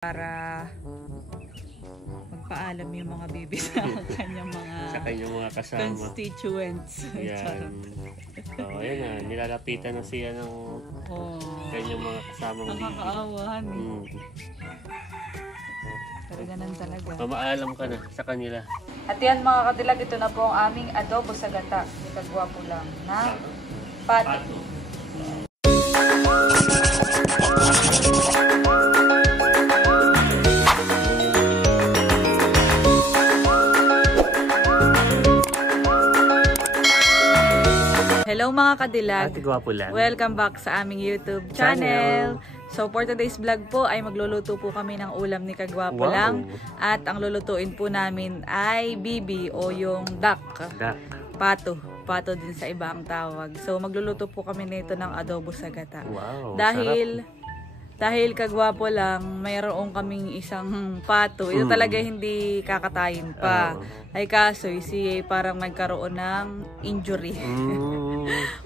para magpaalam yung mga baby sa kanyang mga kasama. Constituents. Yan. So, ayan na. Nilalapitan na siya ng kanyang mga kasamang baby. Nakakaawahan. Pero ganun talaga. Mamaalam ka na sa kanila. At yan mga kadilag, ito na po ang aming adobo sa gata. Kagwapo lang na pato. Hello mga kadilag. Ate Gwapo lang. Welcome back sa aming YouTube channel. So for today's vlog po ay magluluto po kami ng ulam ni Kagwapo lang. At ang lulutuin po namin ay bibi o yung duck. Pato. Pato din sa iba ang tawag. So magluluto po kami nito ng adobo sa gata. Wow, Dahil Kagwapo lang, mayroon kaming isang pato. Ito talaga hindi kakatayin pa. Ay kaso, si parang nagkaroon ng injury.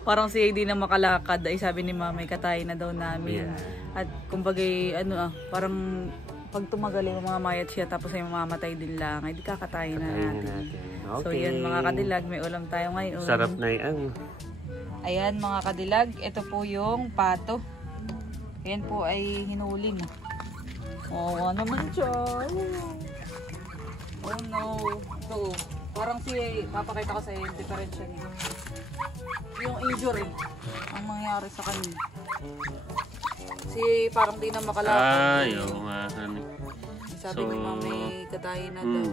Parang siya hindi na makalakad. Ay sabi ni mama, katayin na daw namin. At kumbaga, parang pag tumagal yung mga mayat siya tapos ay mamamatay din lang, ay di kakatayin na natin. Okay. So yan mga kadilag, may ulam tayo ngayon. Sarap na yan. Ayan mga kadilag, ito po yung pato. Ayan po ay hinuli na. Oh, ano naman siya? Oh no. Ito, parang papakita ko sa iyo yung diferensya niya. Yung injury ang nangyari sa kanya. Parang di na makalakad. Oo nga. Sabi ni mama may katayin na daw.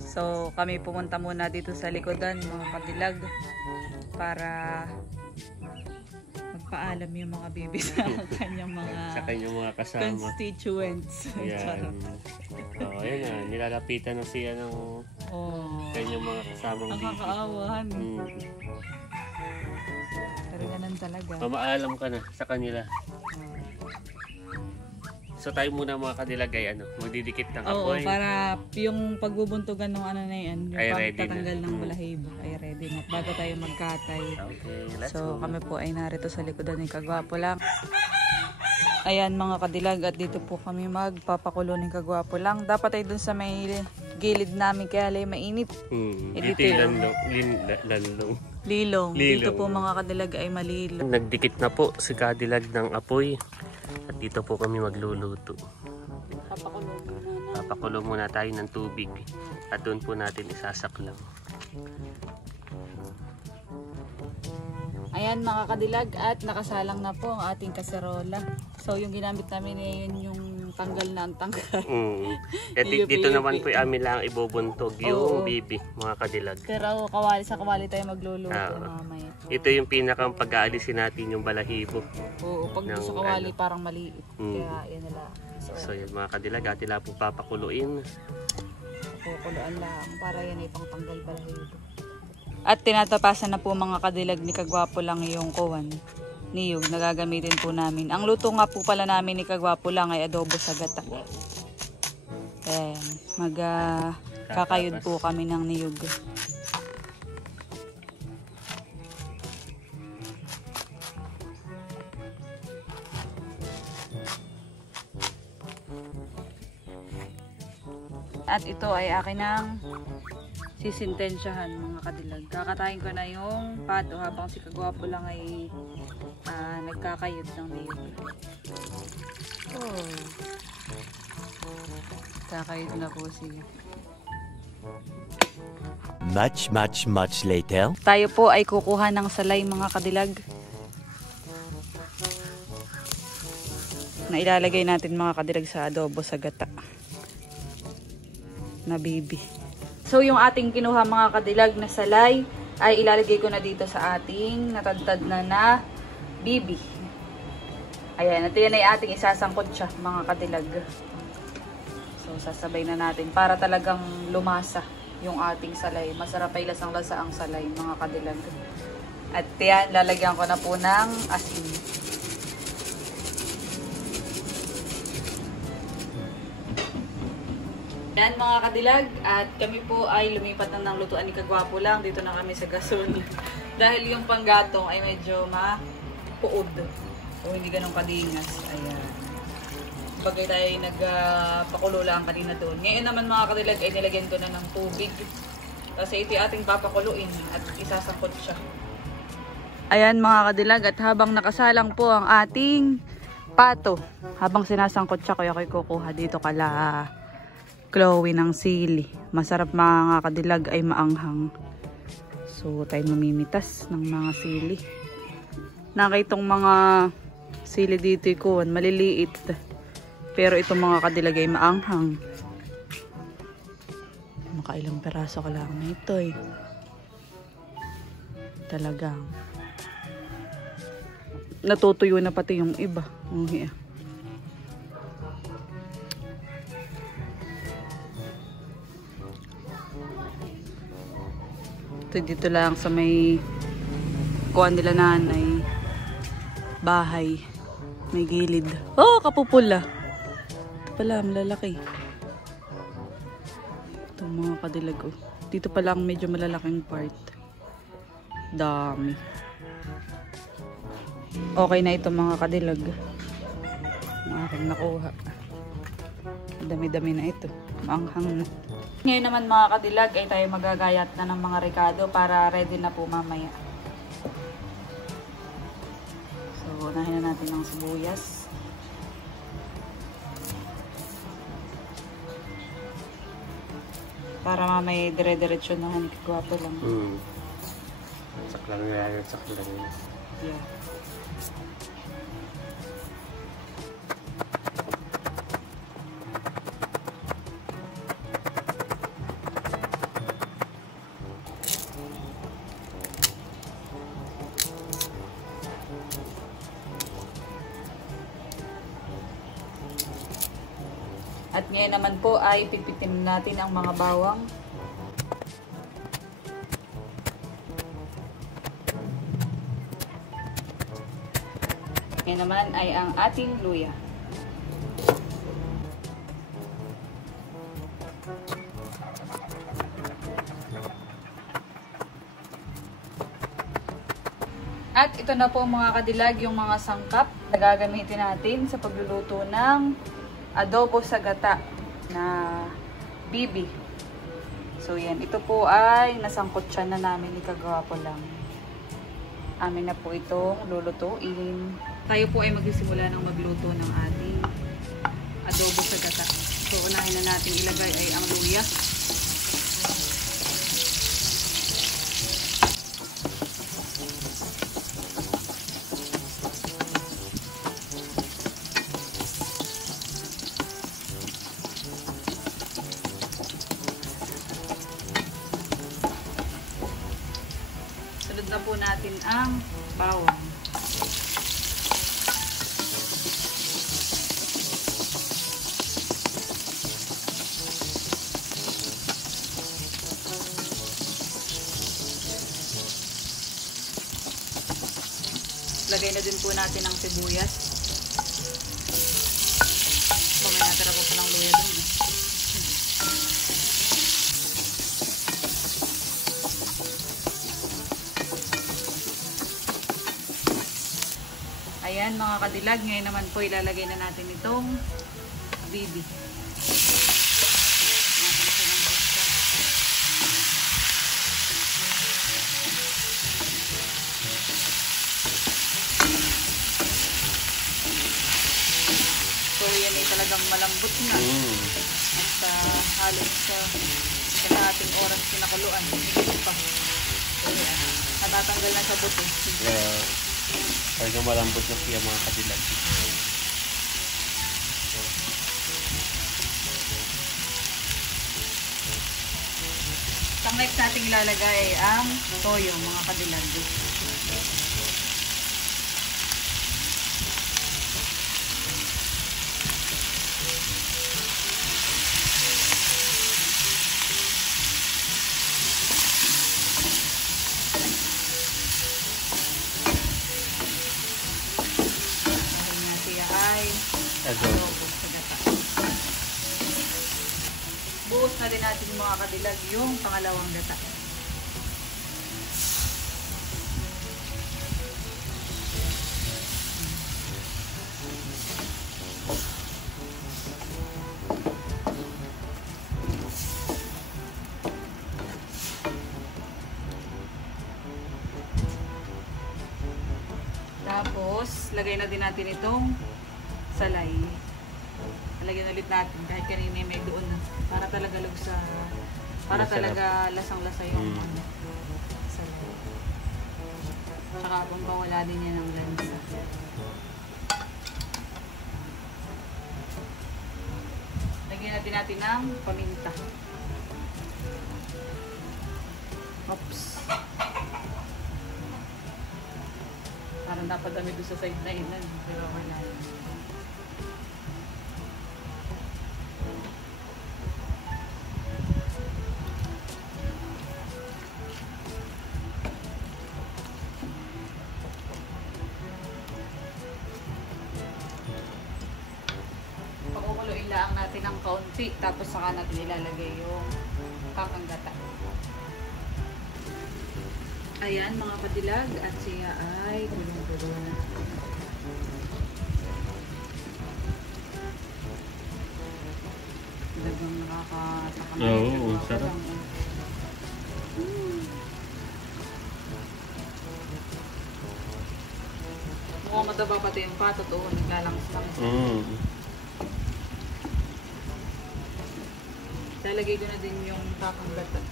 So kami pumunta muna dito sa likodan mga kadilag para magpaalam yung mga baby sa kanyang mga kasama. Constituents. Yan. So ayan na. Nilalapitan na siya ng kanyang mga kasamang baby. Nakakaawahan. Pero ganun talaga. Mamaalam ka na sa kanila. So tayo muna mga kadilag ay magdidikit ng apoy. Para yung pagbubuntugan ng na yan, yung pagtatanggal ng balahibo ay ready na. Bago tayo magkatay. Okay, let's go. go. Kami po ay narito sa likodan ni Kagwapo lang. Ayan mga kadilag, at dito po kami magpapakulo ni Kagwapo lang. Dapat ay dun sa may gilid namin kaya mainit. Dito yung Lilong. Dito po mga kadilag ay malilong. Nagdikit na po si kadilag ng apoy. At dito po kami magluluto. Papakulo muna tayo ng tubig. At doon po natin isasaklang. Ayan mga kadilag, at nakasalang na po ang ating kaserola. So yung ginamit namin ngayon yung tanggal na ang tanggal. Dito naman po amin lang ibubuntog yung bibi mga kadilag. Pero sa kawali tayo magluluto mamaya. Ito yung pinakang pag-aalisin natin yung balahibo. Oo, pag sa kawali parang maliit. Kaya yan na lang. So yan mga kadilag, atin lang po papakuluin. Pakukuluan lang para yan ay pangtanggal balahibo. At tinatapasan na po mga kadilag ni Kagwapo lang yung kuwan. Niyog na gagamitin po namin. Ang luto nga po pala namin ni Kagwapo lang ay adobo sa gata. Ayan, kakayod po kami ng niyog. At ito ay akin ng sisintensyahan mga kadilag. Kakatayin ko na yung pato habang si Kagwapo lang ay nagkakayod ng niyog. Kakayod na po siya. Much later. Tayo po ay kukuha ng salay mga kadilag. Na ilalagay natin mga kadilag sa adobo sa gata. Na bibi. So yung ating kinuha mga kadilag na salay ay ilalagay ko na dito sa ating natadtad na bibi. Ayan, ito yan ay ating isasangkot siya mga kadilag. So sasabay na natin para talagang lumasa yung ating salay. Masarap ay lasang-lasa ang salay mga kadilag. At yan, lalagyan ko na po ng asin. Yan mga kadilag, at kami po ay lumipat na ng lutuan ni Kagwapo lang. Dito na kami sa Gason. Dahil yung panggatong ay medyo mapuod. So hindi ganun kadingas. Ayan. kumbaga tayo nagpakulo lang kanina doon. Ngayon naman mga kadilag ay nilagyan ko na ng tubig. Kasi ito ating papakuluin at isasangkot siya. Ayan mga kadilag, at habang nakasalang po ang ating pato, habang sinasangkot siya, kaya ako'y kukuha dito kala Chloe ng sili. Masarap mga kadilag, ay maanghang. So tayo mamimitas ng mga sili. Nakitong mga sili dito ko, maliliit. Pero itong mga kadilag ay maanghang. Makailang peraso ka lang na ito eh. Talagang natutuyo na pati yung iba. Ito dito lang sa may kuwan nila nanay. Bahay. May gilid. Oh, kapupula. Ito pala, malalaki. Ito mga kadilag. Oh. Dito pala ang medyo malalaking part. Dami. Okay na ito mga kadilag. Ang aking nakuha. Dami-dami na ito. Maanghang na. Ngayon naman mga kadilag ay tayo magagayat na ng mga rekado para ready na po mamaya. So, unahin na natin ng sibuyas. Para mamaya dire-diretso na gwapo lang. Saklang yan, saklang yan. Yeah. At ngayon naman po ay pipitimin natin ang mga bawang. Ngayon naman ay ang ating luya. At ito na po mga kadilag yung mga sangkap na gagamitin natin sa pagluluto ng adobo sa gata na bibi. So yan, ito po ay nasangkot siya na namin, ikagawa po lang. Amin na po itong lulutuin. Tayo po ay magsisimula ng magluto ng ating adobo sa gata. So unahin na natin ilagay ay ang luya. Sunod na po natin ang bawang. Lagay na din po natin ang sibuyas. May natira po palang luya dun. Ayan mga kadilag, ngayon naman po ilalagay na natin itong bibi. So yan ay talagang malambot na. At halos sa ating oras pinakuluan. Higit pa. So yan, natatanggal na sa buto. Yeah. Talagang malambot na siya mga kadilag. Ang next natin ilalagay ay ang toyo mga kadilag. Adobo sa gata. Buhos na din natin mga kadilag yung pangalawang gata. lagay na din natin itong salay. Lagyan ulit natin kahit kanina may doon na. Para talaga lugsa. Para Masarap. talaga lasang-lasa yung salay. Tsaka kung wala din yan ng lansa. Lagyan natin ng paminta. Oops. Parang napadami doon sa side na inan. Pero wala. Pakukuluin lang natin ng kaunti. Tapos saka natin ilalagay yung kakanggata. Ayan mga kadilag, at siya ay gulong-gulo na. Talagang nakakatakam. Oo, sarap. Mukhang mataba pati yung pato to, naglalangs-langs. Lalagay ko na din yung kakanggata.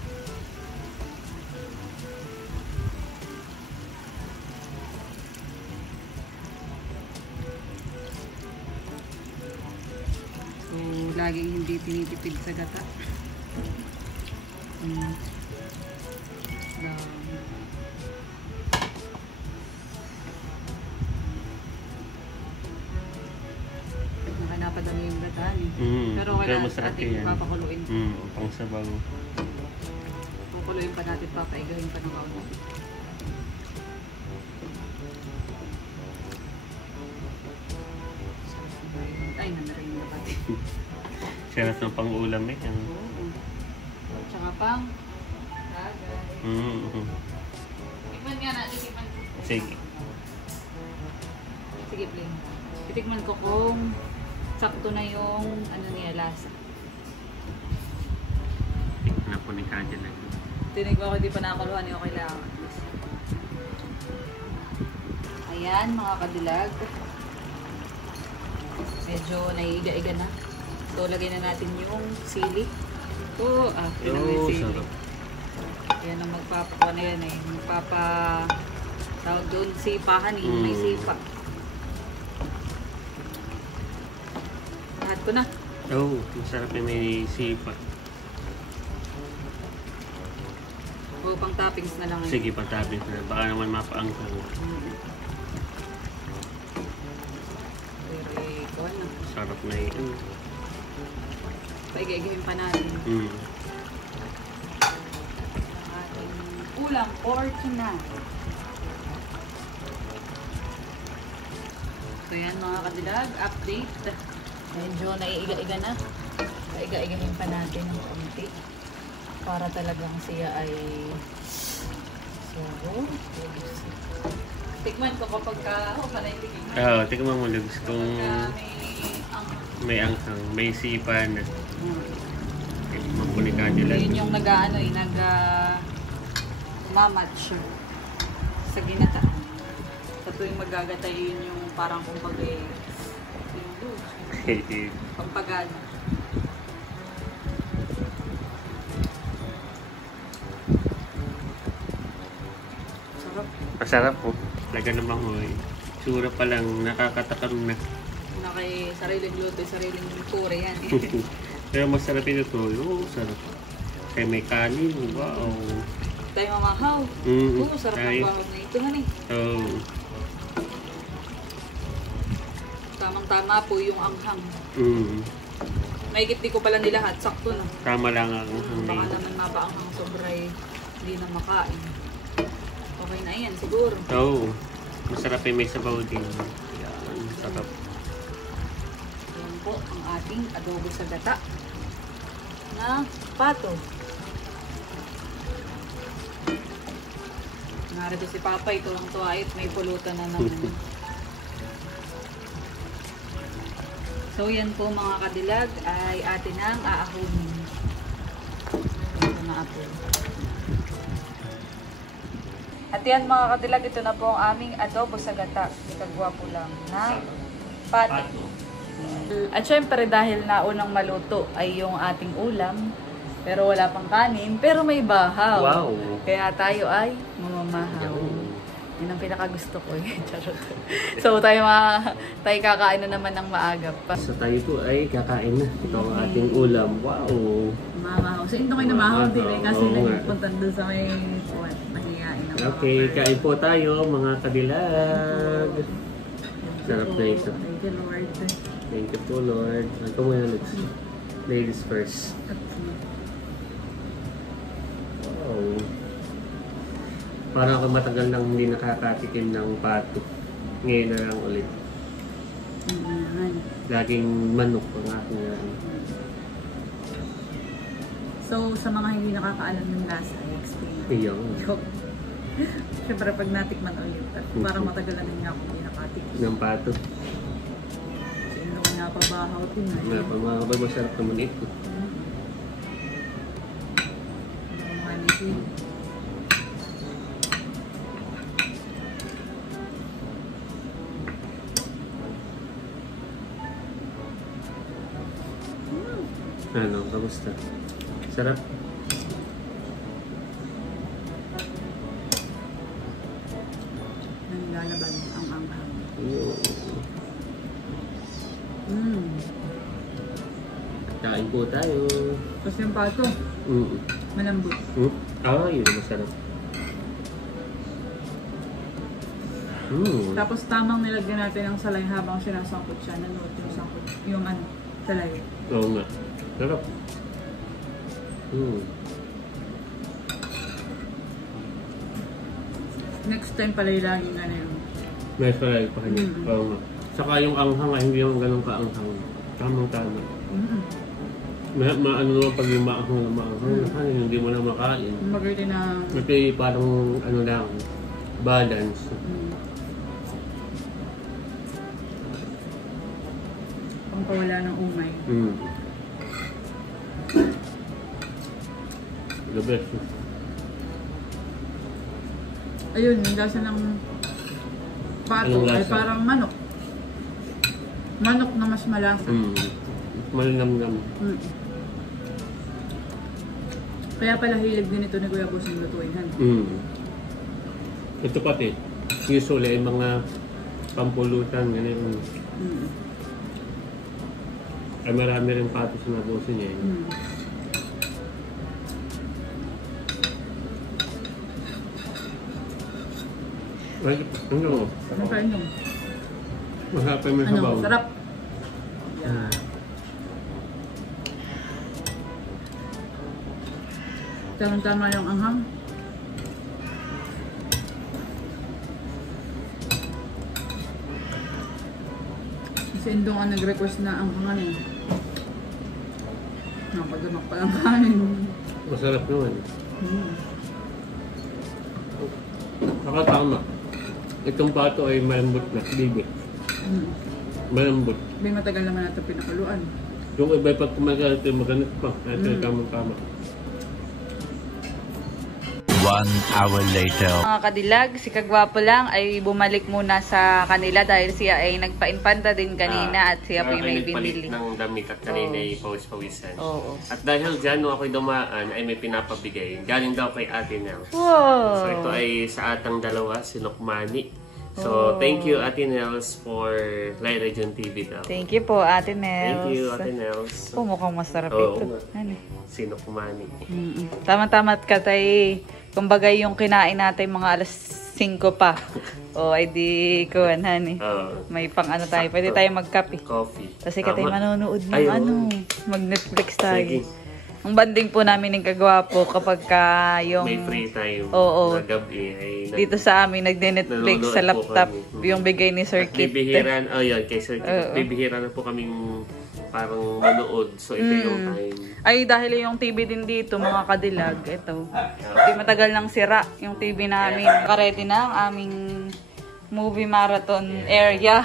Laging hindi tinitipid sa gata. Nakanapadami yung gata eh. Pero wala masarap natin yan. papakuluin. Pang sabaw. Pakuluin pa natin, papaigahin pa ng kaunti. Ay, nanarin na pati. Sarap ng pang-ulam eh. Oo. Tsaka pang lagay. Tikman nga natin, tikman ko. Sige. Sige, plain. Titikman ko kung sakto na yung ano niya, lasa. Tikman na po ni Kaja lang. Tinig ko ako, di pa nakakaluhan yung kailangan. Ayan, mga kadilag. Medyo naiiga-iga na. So, lagay na natin yung sili. Ito, yun ang may sili. Sarap. Yan ang magpapakuha na yan eh. Tawag doon, sipahan eh. May sipa. Lahat ko na. Masarap yung may sipa. O, pang toppings na lang. Sige, pang-toppings na. Baka naman mapaangkang. Sarap na yun. Paigay-igayin pa natin. Ang ating ulam for tonight. So yan mga kadilag, update. Medyo naiiga-iga na. Paiga-igayin pa natin ng konti. Para talagang siya ay tikman ko kapag Tikman mo lugs kung may anghang, may sipa na. Tikman po ni Kaja lang. Yun yung mamatch sa ginata. Sa tuwing magagatay, yun yung parang kumbaga pampagana. Masarap po. Talaga namang sura pa lang, nakakatakam na. Kay sariling luto, sariling kure yan. Pero masarap ito. Sarap. Kaya may kanin. Wow. Tayo mamahaw. Sarap ng bawang na ito. Tamang-tama po yung anghang. Mahigit di ko pala nilahat. Sakto na. Tama lang ang baka naman mapaanghang sobray hindi na makain. Okay na yan, siguro. Masarap yung may sabaw din. Yan, sarap. Yan po ang ating adobo sa gata na pato. Narito si Papa, ito ang tuwait, may pulutan na naman. So yan po mga kadilag ay atin ang aahunin. Ito na apo. At yan mga kadilag, ito na po ang aming adobo sa gata. Kagwapo lang na pato. At syempre dahil naunang maluto ay yung ating ulam, pero wala pang kanin, pero may bahaw. Wow! Kaya tayo ay mamamahaw. Yun ang pinakagusto ko eh. Charot. So tayo kakain na naman ng maaga pa. So tayo po ay kakain na. Ito ang ating ulam. Wow! Mamahaw. So ito kayo namahaw din eh. Kasi Oo nga. nagpuntan doon sa may nahihain ng mga Okay, kain po tayo mga kadilag. Sarap na ito. Thank you, Lord. Thank you po, Lord. Ito muna, ladies first. Wow. Parang ako matagal nang hindi nakakatikim ng pato. Ngayon na lang ulit. Laging manok ang aking So, sa mga hindi nakakaalam ng lasa, explain. Iyon. Siyempre, pag natikman ulit, at parang matagal na rin nga ako hindi nakatikim. Ng pato. Kasi yun naman nga pabahaw din. Mga masarap naman ito. Ano, kamusta? Sarap. Nanglalaban ang anghang. Kain po tayo. Tapos yung pato, malambot. Yun masarap. Tapos tamang nilagyan natin ng salay habang sinasangkot siya. Nanood yung sangkot. Yung salay. Oo nga. Sarap. Next time pala yung laging yun. May salay pa kanya. Oo nga. Saka yung anghang ay hindi yung ganun ka-anghang. Tamang-tama. Maano naman pag yung maanghang na maanghang, hindi mo na makain. Maganda na... Kasi parang ano lang, balance. Pangkawala ng umay. The best. Ayun, yung lasa ng pato Anong lasa? ay parang manok. Manok na mas malasa. Malinamnam. Kaya pala hilig din ito ni Kuya Boss ng lutuin. Ito pati, usually ay mga pampulutan, ganyan. Ay marami rin patos na nabusin niya. Ay, ano? Ano pa yun? Masarap yung may sabaw. Sarap. Yeah. Tama-tama yung anghang. Kasi Indong ang nag-request na anghangan eh. Napagamak pa lang kanin. Masarap naman. Nakatama. Itong pato ay malambot na, bibi. Malambot. May matagal naman natin pinakuluan. Yung iba pag kumagal ito, maganit pa. Ito tamang-tama. 1 hour later. Mga kadilag, si Kagwapo lang ay bumalik muna sa kanila dahil siya ay nagpa-infanta din kanina at siya po may binili. ng damit at kanina ay pawis-pawisan. Oo. At dahil dyan, nung ako'y dumaan, ay may pinapabigay. Galing daw kay Ate Nel. Wow! So ito ay sa atang dalawa, si Lokmani. So thank you Ate Nels for Light Region TV daw. Thank you po, Ate Nels. Thank you Ate Nels. Oh, mukhang masarap Oo ito. nga. Ano? Si Lokmani. Tama-tama ka tayo. Kumbaga yung kinain natin mga alas 5 pa. O, ay di ko, honey. May pang ano tayo. Pwede tayo magkape. Coffee. Kasi ka tayo manonood ng Ay, mag-Netflix tayo. Sige. Ang banding po namin ng Kagwapo kapag yung... May free time. Oo. Na gabi ay Dito sa amin, nagde-Netflix sa nanonood po laptop. kami. Yung bigay ni Sir Kit. Bibihiran, yun, kay Sir Kit. Bibihiran na po kaming parang manood. So ito yung time. Ay, dahil yung TV din dito, mga kadilag, ito. Di matagal nang sira yung TV namin. Karedy na ang aming movie marathon area.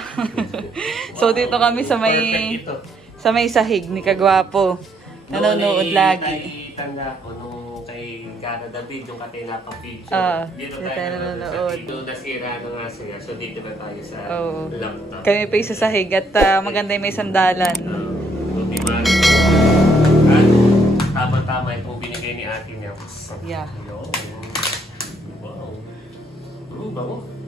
So dito kami sa may sahig ni Kagwapo. Nanonood lagi. Tanda ko nung kay Canada din, yung katay napang-picture. Dito dito tayo tayo nanonood. Dito nasira na nga siya. So dito na tayo sa Oo. laptop. Kami pa isa sa sahig at maganda yung may sandalan. Ultimate. At tama-tama itong binigay ni ate niya. Yeah. Wow. Bango.